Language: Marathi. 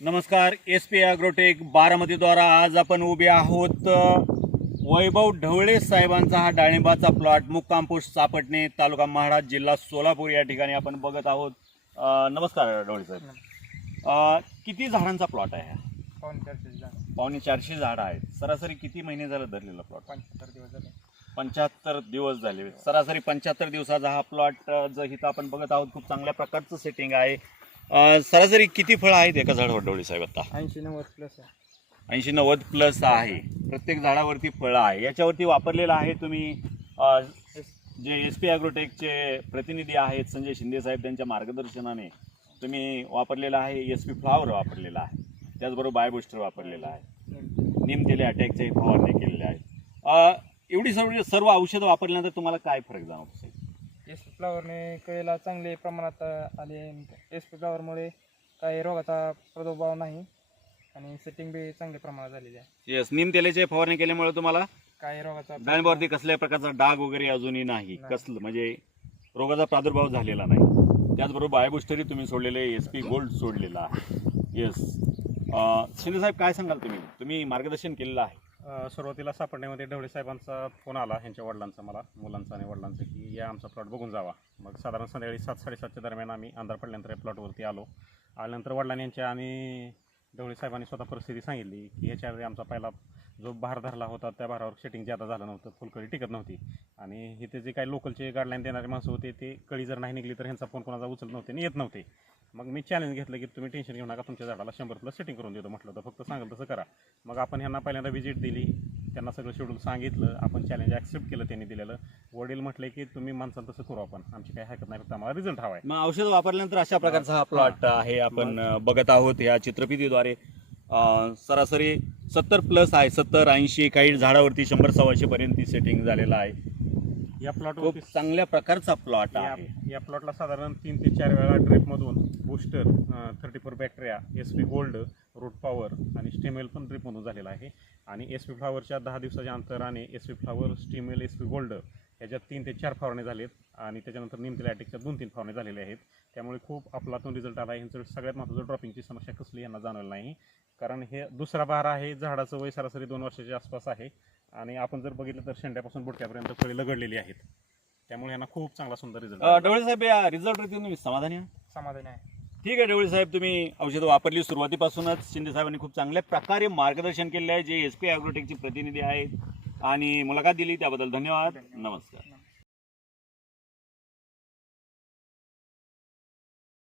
नमस्कार, SP ॲग्रोटेक बारामतीद्वारा आज आपण उभे आहोत वैभव ढवळे साहेबांचा हा डाळिंबाचा प्लॉट मुक्काम पोस्ट सापटणे, तालुका महाराज, जिल्हा सोलापूर या ठिकाणी आपण बघत आहोत. नमस्कार ढवळे साहेब, किती झाडांचा प्लॉट आहे? पावणे 400 झाडं आहेत. सरासरी किती महिने झालं धरलेला प्लॉट? 75 दिवस झाले. 75 दिवस झाले. सरासरी 75 दिवसाचा हा प्लॉट जो इथं आपण बघत आहोत, खूप चांगल्या प्रकारचं सेटिंग आहे. सरासरी किती फळं आहेत एका झाडावर ढवळे साहेब? आता 80-90 प्लस आहे. 80-90 प्लस आहे. प्रत्येक झाडावरती फळं आहे. याच्यावरती वापरलेलं आहे तुम्ही जे SP ॲग्रोटेकचे प्रतिनिधी आहेत संजय शिंदे साहेब, त्यांच्या मार्गदर्शनाने तुम्ही वापरलेलं आहे. SP फ्लॉवर वापरलेला आहे, त्याचबरोबर बायोबुस्टर वापरलेला आहे, नीमतेले अटॅकचे फवारणी केलेले आहेत. एवढी सर्व औषधं वापरल्यानंतर तुम्हाला काय फरक जाणवतो साहेब? SP फ्लॉवरने कळीला चांगले प्रमाणात आले. SP फ्लॉवरमुळे काही रोगाचा प्रादुर्भाव नाही आणि सेटिंग बी चांगल्या प्रमाणात झालेली आहे. येस, नीमतेलाचे फवारणी केल्यामुळे तुम्हाला काही रोगाचा डाळिंबावरती कसल्याही प्रकारचा डाग वगैरे अजूनही नाही, कसलं म्हणजे रोगाचा प्रादुर्भाव झालेला नाही. त्याचबरोबर बायोबुस्टरही तुम्ही सोडलेले, SP गोल्ड सोडलेला आहे. येस, शिंदे साहेब काय सांगाल? तुम्ही मार्गदर्शन केलेलं आहे. सुरुवातीला सापडण्यामध्ये ढवळे साहेबांचा फोन आला, ह्यांच्या वडिलांचा, मला मुलांचा आणि वडिलांचा, की या आमचा प्लॉट बघून जावा. मग साधारण संध्याकाळी 7-7:30च्या दरम्यान आम्ही अंधार पडल्यानंतर या प्लॉटवरती आल्यानंतर वडिलांनी यांच्या आणि ढवळे साहेबांनी स्वतः परिस्थिती सांगितली की ह्याच्यावेळी आमचा पहिला जो भार धरला होता त्या भारावर सेटिंग जादा झालं नव्हतं, फुलकळी टिकत नव्हती आणि इथे जे काही लोकलचे गाईडलाईन देणारे माणसं होते ते कळी जर नाही निघली तर ह्यांचा फोन कोणाचा उचलत नव्हते आणि येत नव्हते. मग मी चॅलेंज घेतलं की तुम्ही टेन्शन घेऊ नका, तुमच्या झाडाला 100+ सेटिंग करून देतो म्हटलं, तर फक्त सांगाल तसं करा. मग आपण ह्यांना पहिल्यांदा व्हिजिट दिली, त्यांना सगळं शेड्यूल सांगितलं, आपण चॅलेंज ॲक्सेप्ट केलं त्यांनी दिलेलं. वडील म्हटले की तुम्ही माणसाला तसं करू, आपण आमची काही हरकत नाही, फक्त आम्हाला रिझल्ट हवा आहे. मग औषध वापरल्यानंतर अशा प्रकारचा हा प्लॉट आहे आपण बघत आहोत या चित्रफितीद्वारे. सरासरी 70+ आहे, 70-80, काही झाडावरती 100-125 पर्यंत सेटिंग झालेलं आहे. या खूप प्लॉटवर चांगल्या प्रकारचा प्लॉट आहे. या प्लॉटला साधारण 3 ते 4 वेळा ड्रिपमधून booster, 34 bacteria, SP gold, root power आणि स्टेमेल पण ड्रिपमधून झालेला आहे. आणि SP फ्लॉवरच्या 10 दिवसाच्या अंतराने SP फ्लॉवर, स्टेमेल, SP गोल्ड ह्याच्यात 3 ते 4 फवारणे झालेत आणि त्याच्यानंतर नीमतेल अटॅकच्या 2-3 फवारणे झालेले आहेत. त्यामुळे खूप आपलातून रिझल्ट आला आहे. ह्यांचं सगळ्यात महत्त्वाचं ड्रॉपिंगची समस्या कसली यांना जाणवली नाही, कारण हे दुसरा बहार आहे. झाडाचं वय सरासरी 2 वर्षाच्या आसपास आहे आणि आपण जर बघितलं तर शेंड्यापासून बुडक्यापर्यंत फळे लगडलेली आहेत. त्यामुळे यांना खूप चांगला सुंदर रिझल्ट. ढवळे साहेब, या रिझल्टवरती तुम्ही समाधानी आहात? समाधानी आहे. ठीक आहे ढवळे साहेब, तुम्ही औषधं वापरली सुरुवातीपासूनच. शिंदे साहेबांनी खूप चांगल्या प्रकारे मार्गदर्शन केले आहे, जे SP ॲग्रोटेकचे प्रतिनिधी आहेत आणि मुलाखत दिली त्याबद्दल धन्यवाद. नमस्कार.